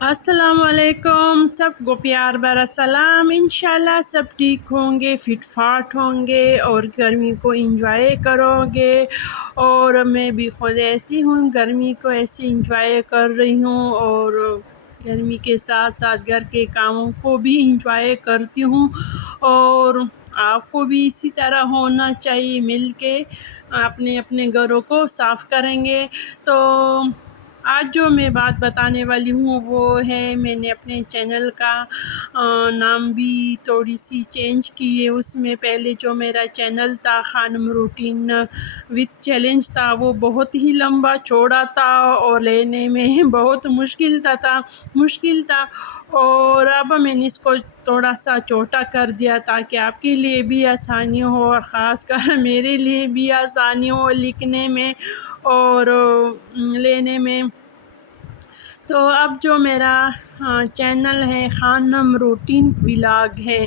السلام علیکم، سب کو پیار بھرا سلام۔ انشاءاللہ سب ٹھیک ہوں گے، فٹ فاٹ ہوں گے اور گرمی کو انجوائے کرو گے۔ اور میں بھی خود ایسی ہوں، گرمی کو ایسی انجوائے کر رہی ہوں اور گرمی کے ساتھ ساتھ گھر کے کاموں کو بھی انجوائے کرتی ہوں۔ اور آپ کو بھی اسی طرح ہونا چاہیے، مل کے اپنے اپنے گھروں کو صاف کریں گے تو آج جو میں بات بتانے والی ہوں وہ ہے، میں نے اپنے چینل کا نام بھی تھوڑی سی چینج کی ہے۔ اس میں پہلے جو میرا چینل تھا خانم روٹین وتھ چیلنج تھا، وہ بہت ہی لمبا چوڑا تھا اور لینے میں بہت مشکل تھا اور اب میں نے اس کو تھوڑا سا چھوٹا کر دیا تاکہ آپ کے لیے بھی آسانی ہو اور خاص کر میرے لیے بھی آسانی ہو لکھنے میں اور لینے میں۔ تو اب جو میرا چینل ہے خانم روٹین ولاگ ہے،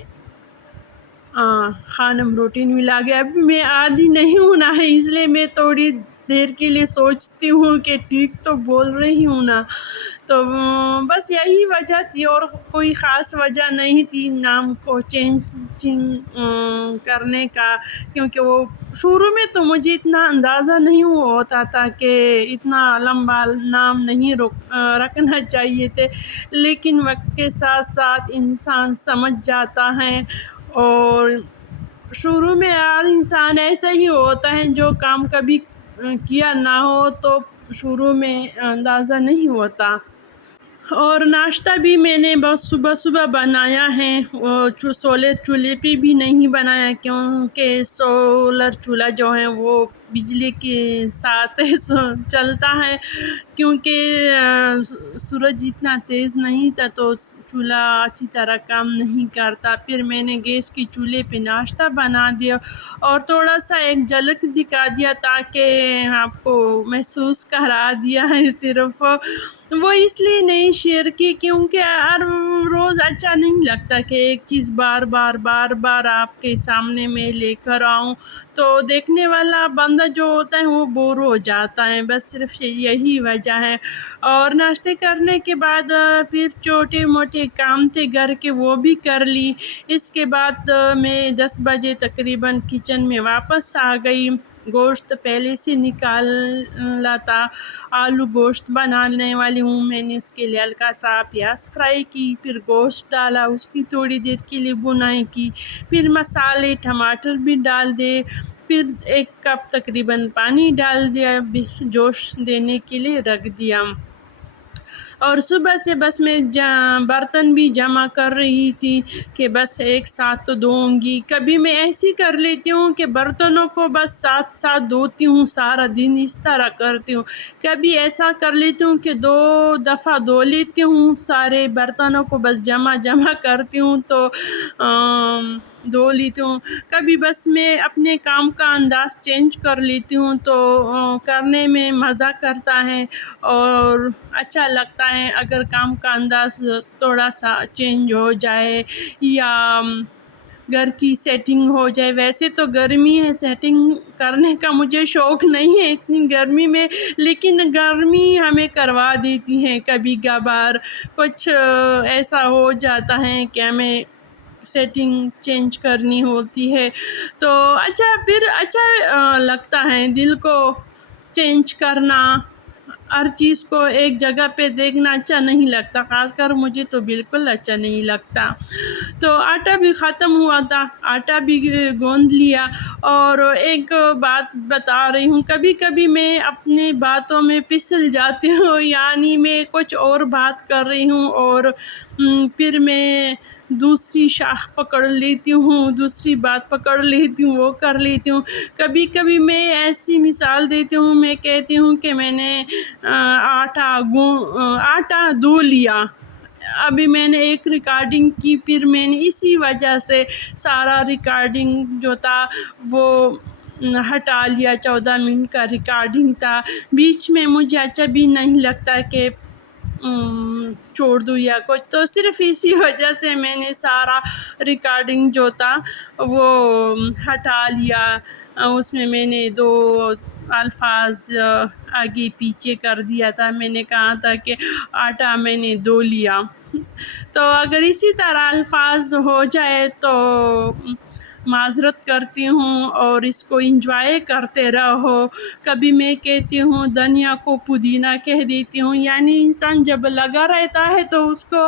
خانم روٹین ولاگ ہے۔ اب میں آدھی نہیں ہوں نا، اس لیے میں تھوڑی دیر کے لیے سوچتی ہوں کہ ٹھیک تو بول رہی ہوں نا، تو بس یہی وجہ تھی اور کوئی خاص وجہ نہیں تھی نام کو چینجنگ کرنے کا، کیونکہ وہ شروع میں تو مجھے اتنا اندازہ نہیں ہوتا تھا کہ اتنا لمبا نام نہیں رکھنا چاہیے تھے، لیکن وقت کے ساتھ ساتھ انسان سمجھ جاتا ہے اور شروع میں ہر انسان ایسا ہی ہوتا ہے، جو کام کبھی کیا نہ ہو تو شروع میں اندازہ نہیں ہوتا۔ اور ناشتہ بھی میں نے بس صبح بنایا ہے، سولر چولہے پہ بھی نہیں بنایا کیونکہ سولر چولہا جو ہے وہ بجلی کے ساتھ چلتا ہے، کیونکہ سورج اتنا تیز نہیں تھا تو چولہا اچھی طرح کام نہیں کرتا۔ پھر میں نے گیس کی چولہے پہ ناشتہ بنا دیا اور تھوڑا سا ایک جھلک دکھا دیا تاکہ آپ کو محسوس کرا دیا ہے، صرف وہ اس لیے نہیں شیئر کی کیونکہ ہر روز اچھا نہیں لگتا کہ ایک چیز بار بار آپ کے سامنے میں لے کر آؤں، تو دیکھنے والا بندہ جو ہوتا ہے وہ بور ہو جاتا ہے، بس صرف یہی وجہ ہے۔ اور ناشتے کرنے کے بعد پھر چھوٹے موٹے کام تھے گھر کے، وہ بھی کر لی۔ اس کے بعد میں 10 بجے تقریباً کچن میں واپس آ گئی۔ گوشت پہلے سے نکالا تھا، آلو گوشت بنانے والی ہوں، میں نے اس کے لیے ہلکا سا پیاز فرائی کی، پھر گوشت ڈالا، اس کی تھوڑی دیر کے لیے بنائی کی، پھر مسالے ٹماٹر بھی ڈال دے، پھر 1 کپ تقریباً پانی ڈال دیا، جوش دینے کے لیے رکھ دیا۔ اور صبح سے بس میں برتن بھی جمع کر رہی تھی کہ بس ایک ساتھ تو دھوؤں گی۔ کبھی میں ایسی کر لیتی ہوں کہ برتنوں کو بس ساتھ دھوتی ہوں، سارا دن اس طرح کرتی ہوں۔ کبھی ایسا کر لیتی ہوں کہ 2 دفعہ دھو لیتی ہوں، سارے برتنوں کو بس جمع کرتی ہوں تو دھو لیتی ہوں۔ کبھی بس میں اپنے کام کا انداز چینج کر لیتی ہوں تو کرنے میں مزہ کرتا ہے اور اچھا لگتا ہے اگر کام کا انداز تھوڑا سا چینج ہو جائے یا گھر کی سیٹنگ ہو جائے۔ ویسے تو گرمی ہے، سیٹنگ کرنے کا مجھے شوق نہیں ہے اتنی گرمی میں، لیکن گرمی ہمیں کروا دیتی ہے، کبھی کبھار کچھ ایسا ہو جاتا ہے کہ ہمیں سیٹنگ چینج کرنی ہوتی ہے تو اچھا لگتا ہے دل کو چینج کرنا۔ ہر چیز کو ایک جگہ پہ دیکھنا اچھا نہیں لگتا، خاص کر مجھے تو بالکل اچھا نہیں لگتا۔ تو آٹا بھی ختم ہوا تھا، آٹا بھی گوندھ لیا۔ اور ایک بات بتا رہی ہوں، کبھی کبھی میں اپنی باتوں میں پھسل جاتی ہوں، یعنی میں کچھ اور بات کر رہی ہوں اور پھر میں دوسری شاخ پکڑ لیتی ہوں، دوسری بات پکڑ لیتی ہوں، وہ کر لیتی ہوں۔ کبھی کبھی میں ایسی مثال دیتی ہوں، میں کہتی ہوں کہ میں نے آٹا دھو لیا۔ ابھی میں نے ایک ریکارڈنگ کی، پھر میں نے اسی وجہ سے سارا ریکارڈنگ جو تھا وہ ہٹا لیا، 14 منٹ کا ریکارڈنگ تھا۔ بیچ میں مجھے اچھا بھی نہیں لگتا کہ چھوڑ دوں یا کچھ، تو صرف اسی وجہ سے میں نے سارا ریکارڈنگ جو تھا وہ ہٹا لیا۔ اس میں نے 2 الفاظ آگے پیچھے کر دیا تھا. میں نے کہا تھا کہ آٹا میں نے دھو لیا. تو اگر اسی طرح الفاظ ہو جائے تو معذرت کرتی ہوں اور اس کو انجوائے کرتے رہو. کبھی میں کہتی ہوں دنیا کو پودینہ کہہ دیتی ہوں. یعنی انسان جب لگا رہتا ہے تو اس کو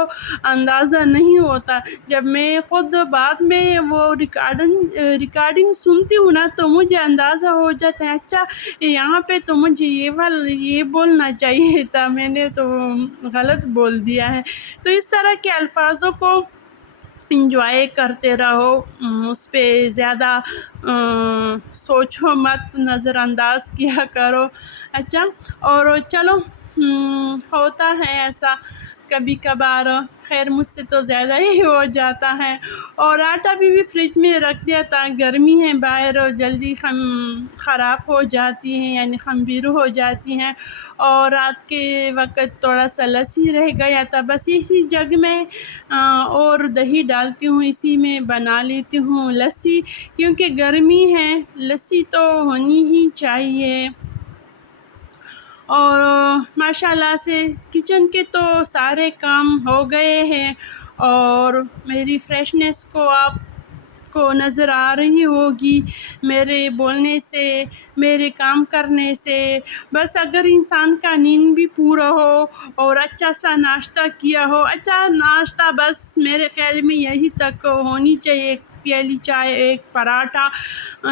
اندازہ نہیں ہوتا. جب میں خود بعد میں وہ ریکارڈنگ سنتی ہوں نا تو مجھے اندازہ ہو جاتا ہے اچھا یہاں پہ تو مجھے یہ بولنا چاہیے تھا, میں نے تو غلط بول دیا ہے. تو اس طرح کے الفاظوں کو انجوائے کرتے رہو, اس پہ زیادہ سوچو مت, نظر انداز کیا کرو. اچھا اور چلو ہوتا ہے ایسا کبھی کبھار. خیر مجھ سے تو زیادہ ہی ہو جاتا ہے. اور آٹا بھی فریج میں رکھ دیا تھا, گرمی ہے باہر, جلدی خراب ہو جاتی ہیں یعنی خمیر ہو جاتی ہیں. اور رات کے وقت تھوڑا سا لسی رہ گیا تھا, بس اسی جگ میں اور دہی ڈالتی ہوں, اسی میں بنا لیتی ہوں لسی, کیونکہ گرمی ہے لسی تو ہونی ہی چاہیے. اور ماشاءاللہ سے کچن کے تو سارے کام ہو گئے ہیں اور میری فریشنس کو آپ کو نظر آ رہی ہوگی میرے بولنے سے, میرے کام کرنے سے. بس اگر انسان کا نیند بھی پورا ہو اور اچھا سا ناشتہ کیا ہو, اچھا ناشتہ بس میرے خیال میں یہی تک ہونی چاہیے, ایک پیالی چائے, ایک پراٹھا,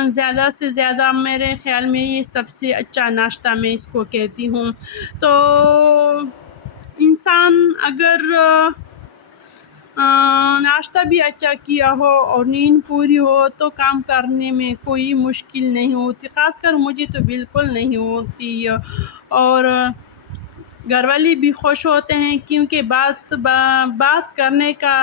زیادہ سے زیادہ میرے خیال میں یہ سب سے اچھا ناشتہ میں اس کو کہتی ہوں. تو انسان اگر ناشتہ بھی اچھا کیا ہو اور نیند پوری ہو تو کام کرنے میں کوئی مشکل نہیں ہوتی, خاص کر مجھے تو بالکل نہیں ہوتی. اور گھر والے بھی خوش ہوتے ہیں کیونکہ بات کرنے کا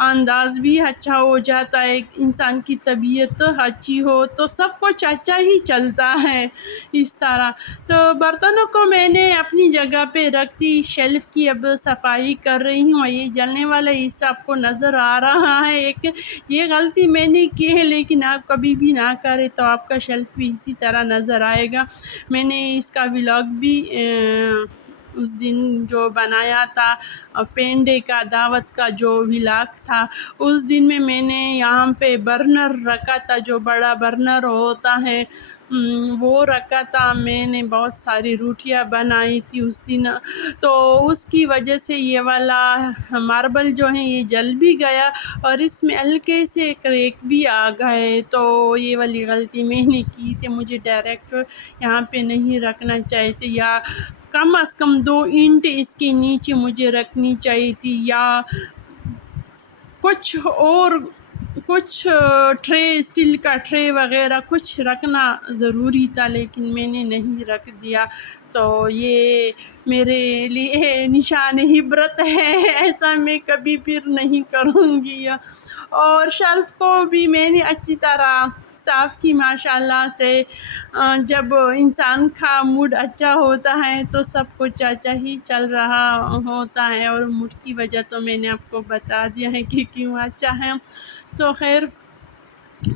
انداز بھی اچھا ہو جاتا ہے. انسان کی طبیعت اچھی ہو تو سب کچھ اچھا ہی چلتا ہے اس طرح. تو برتنوں کو میں نے اپنی جگہ پہ رکھ دی, شیلف کی اب صفائی کر رہی ہوں. یہ جلنے والا حصہ آپ کو نظر آ رہا ہے, ایک یہ غلطی میں نے کی ہے, لیکن آپ کبھی بھی نہ کریں تو آپ کا شیلف بھی اسی طرح نظر آئے گا. میں نے اس کا ولاگ بھی اس دن جو بنایا تھا پین ڈے کا, دعوت کا جو ولاگ تھا, اس دن میں نے یہاں پہ برنر رکھا تھا, جو بڑا برنر ہوتا ہے وہ رکھا تھا. میں نے بہت ساری روٹیاں بنائی تھی اس دن, تو اس کی وجہ سے یہ والا ماربل جو ہے یہ جل بھی گیا اور اس میں ہلکے سے کریک بھی آ گئے. تو یہ والی غلطی میں نے کی تھی, مجھے ڈائریکٹ یہاں پہ نہیں رکھنا چاہیے تھے, یا کم از کم 2 اینٹ اس کے نیچے مجھے رکھنی چاہیے تھی, یا کچھ ٹرے, اسٹیل کا ٹرے وغیرہ کچھ رکھنا ضروری تھا, لیکن میں نے نہیں رکھ دیا. تو یہ میرے لیے نشان عبرت ہے, ایسا میں کبھی پھر نہیں کروں گی. اور شیلف کو بھی میں نے اچھی طرح صاف کی ماشاءاللہ سے. جب انسان کا موڈ اچھا ہوتا ہے تو سب کچھ اچھا ہی چل رہا ہوتا ہے, اور موڈ کی وجہ تو میں نے آپ کو بتا دیا ہے کہ کیوں اچھا ہے. تو خیر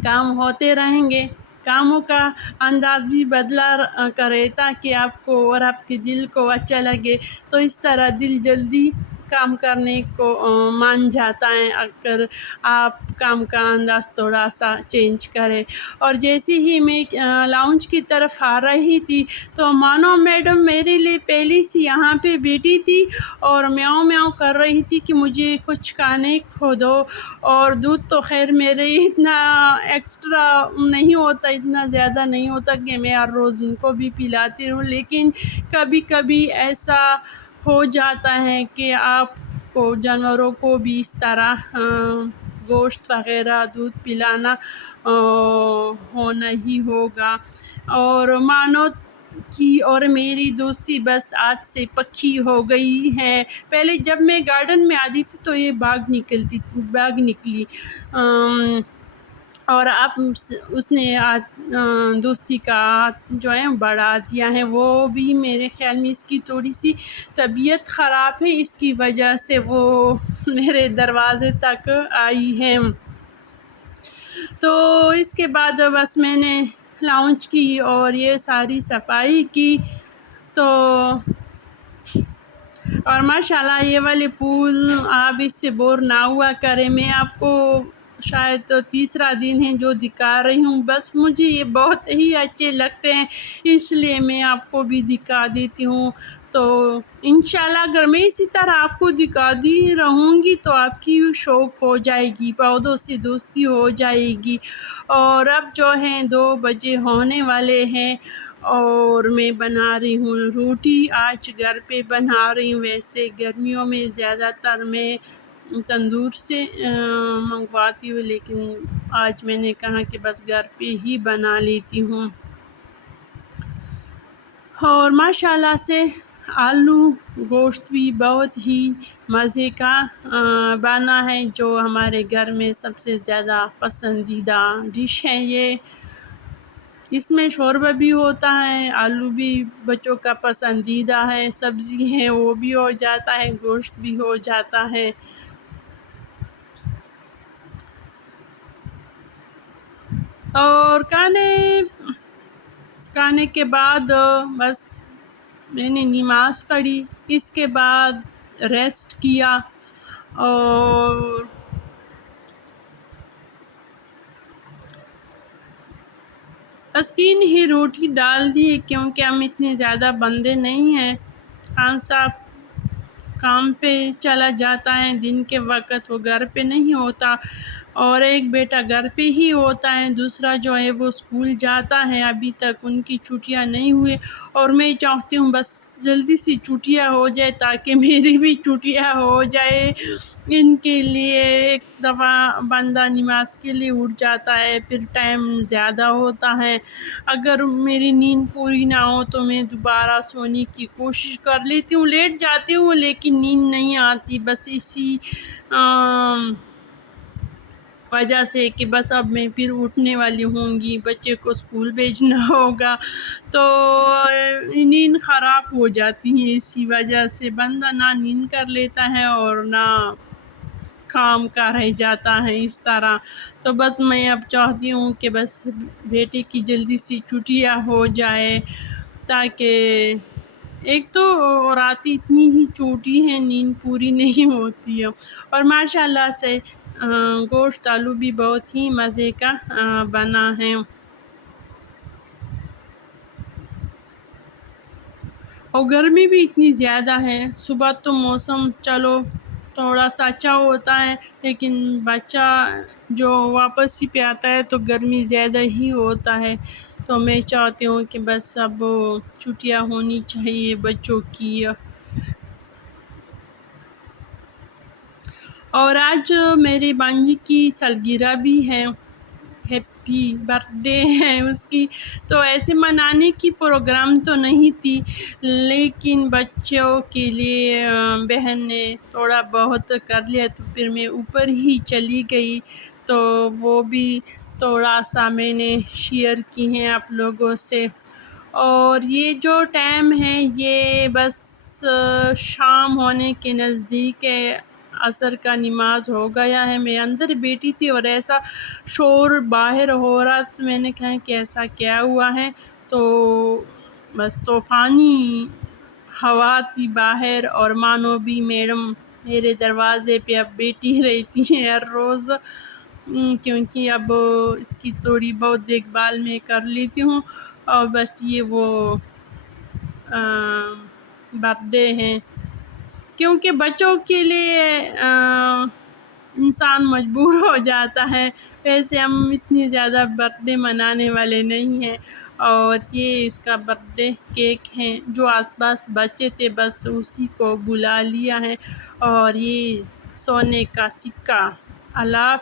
کام ہوتے رہیں گے, کاموں کا انداز بھی بدلا کرے تاکہ آپ کو اور آپ کے دل کو اچھا لگے. تو اس طرح دل جلدی کام کرنے کو مان جاتا ہے اگر آپ کام کا انداز تھوڑا سا چینج کریں. اور جیسے ہی میں لاؤنج کی طرف آ رہی تھی تو مانو میڈم میرے لیے پہلے سے یہاں پہ بیٹھی تھی اور میاؤں میاؤں کر رہی تھی کہ مجھے کچھ کھانے کو دو. اور دودھ تو خیر میرے اتنا ایکسٹرا نہیں ہوتا, اتنا زیادہ نہیں ہوتا کہ میں ہر روز ان کو بھی پلاتی ہوں, لیکن کبھی کبھی ایسا ہو جاتا ہے کہ آپ کو جانوروں کو بھی اس طرح گوشت وغیرہ دودھ پلانا ہونا ہی ہوگا. اور مانو کی اور میری دوستی بس آج سے پکی ہو گئی ہے. پہلے جب میں گارڈن میں آتی تھی تو یہ باغ نکلی اور اب اس نے دوستی کا جو ہے بڑھا دیا ہے. وہ بھی میرے خیال میں اس کی تھوڑی سی طبیعت خراب ہے, اس کی وجہ سے وہ میرے دروازے تک آئی ہے. تو اس کے بعد بس میں نے لانچ کی اور یہ ساری صفائی کی، تو اور ماشاءاللہ یہ والے پھول آپ اس سے بور نہ ہوا کریں۔ میں آپ کو شاید تیسرا دن ہے جو دکھا رہی ہوں، بس مجھے یہ بہت ہی اچھے لگتے ہیں، اس لیے میں آپ کو بھی دکھا دیتی ہوں۔ تو انشاءاللہ اگر میں اسی طرح آپ کو دکھاتی رہوں گی تو آپ کی شوق ہو جائے گی، پودوں سے دوستی ہو جائے گی۔ اور اب جو ہیں 2 بجے ہونے والے ہیں اور میں بنا رہی ہوں روٹی، آج گھر پہ بنا رہی ہوں۔ ویسے گرمیوں میں زیادہ تر میں تندور سے منگواتی ہوں، لیکن آج میں نے کہا کہ بس گھر پہ ہی بنا لیتی ہوں۔ اور ماشاءاللہ سے آلو گوشت بھی بہت ہی مزے کا بنا ہے، جو ہمارے گھر میں سب سے زیادہ پسندیدہ ڈش ہے یہ۔ اس میں شوربہ بھی ہوتا ہے، آلو بھی بچوں کا پسندیدہ ہے، سبزی ہے وہ بھی ہو جاتا ہے، گوشت بھی ہو جاتا ہے۔ اور کھانے کے بعد بس میں نے نماز پڑھی، اس کے بعد ریسٹ کیا، اور بس 3 ہی روٹی ڈال دی کیونکہ ہم اتنے زیادہ بندے نہیں ہیں۔ خان صاحب کام پہ چلا جاتا ہے دن کے وقت، وہ گھر پہ نہیں ہوتا، اور ایک بیٹا گھر پہ ہی ہوتا ہے، دوسرا جو ہے وہ اسکول جاتا ہے، ابھی تک ان کی چھٹیاں نہیں ہوئی، اور میں چاہتی ہوں بس جلدی سی چھٹیاں ہو جائے تاکہ میری بھی چھٹیاں ہو جائے۔ ان کے لیے ایک دفعہ بندہ نماز کے لیے اٹھ جاتا ہے، پھر ٹائم زیادہ ہوتا ہے، اگر میری نیند پوری نہ ہو تو میں دوبارہ سونے کی کوشش کر لیتی ہوں، لیٹ جاتی ہوں لیکن نیند نہیں آتی، بس اسی وجہ سے کہ بس اب میں پھر اٹھنے والی ہوں گی، بچے کو اسکول بھیجنا ہوگا، تو نیند خراب ہو جاتی ہے، اسی وجہ سے بندہ نہ نیند کر لیتا ہے اور نہ کام کا رہ جاتا ہے اس طرح۔ تو بس میں اب چاہتی ہوں کہ بس بیٹے کی جلدی سی چھٹیاں ہو جائے، تاکہ ایک تو رات اتنی ہی چھوٹی ہے، نیند پوری نہیں ہوتی ہے، اور ماشاءاللہ سے گوشت آلو بھی بہت ہی مزے کا بنا ہے۔ اور گرمی بھی اتنی زیادہ ہے، صبح تو موسم چلو تھوڑا سا اچھا ہوتا ہے، لیکن بچہ جو واپسی پہ آتا ہے تو گرمی زیادہ ہی ہوتا ہے، تو میں چاہتی ہوں کہ بس اب چھٹیاں ہونی چاہیے بچوں کی۔ اور آج میری بانجی کی سالگرہ بھی ہے، ہیپی برتھ ڈے ہے اس کی، تو ایسے منانے کی پروگرام تو نہیں تھی، لیکن بچوں کے لیے بہن نے تھوڑا بہت کر لیا، تو پھر میں اوپر ہی چلی گئی، تو وہ بھی تھوڑا سا میں نے شیئر کی ہیں آپ لوگوں سے۔ اور یہ جو ٹائم ہے یہ بس شام ہونے کے نزدیک ہے، عصر کا نماز ہو گیا ہے، میں اندر بیٹھی تھی اور ایسا شور باہر ہو رہا، میں نے کہا کہ ایسا کیا ہوا ہے، تو بس طوفانی ہوا تھی باہر، اور مانو بھی میڈم میرے دروازے پہ اب بیٹھی رہتی ہیں ہر روز، کیونکہ اب اس کی تھوڑی بہت دیکھ بھال میں کر لیتی ہوں، اور بس یہ وہ برتھ ڈے ہیں، کیونکہ بچوں کے لیے انسان مجبور ہو جاتا ہے، ویسے ہم اتنی زیادہ برتھ ڈے منانے والے نہیں ہیں، اور یہ اس کا برتھ ڈے کیک ہے، جو آس پاس بچے تھے بس اسی کو بلا لیا ہے، اور یہ سونے کا سکہ۔ اللہ حافظ۔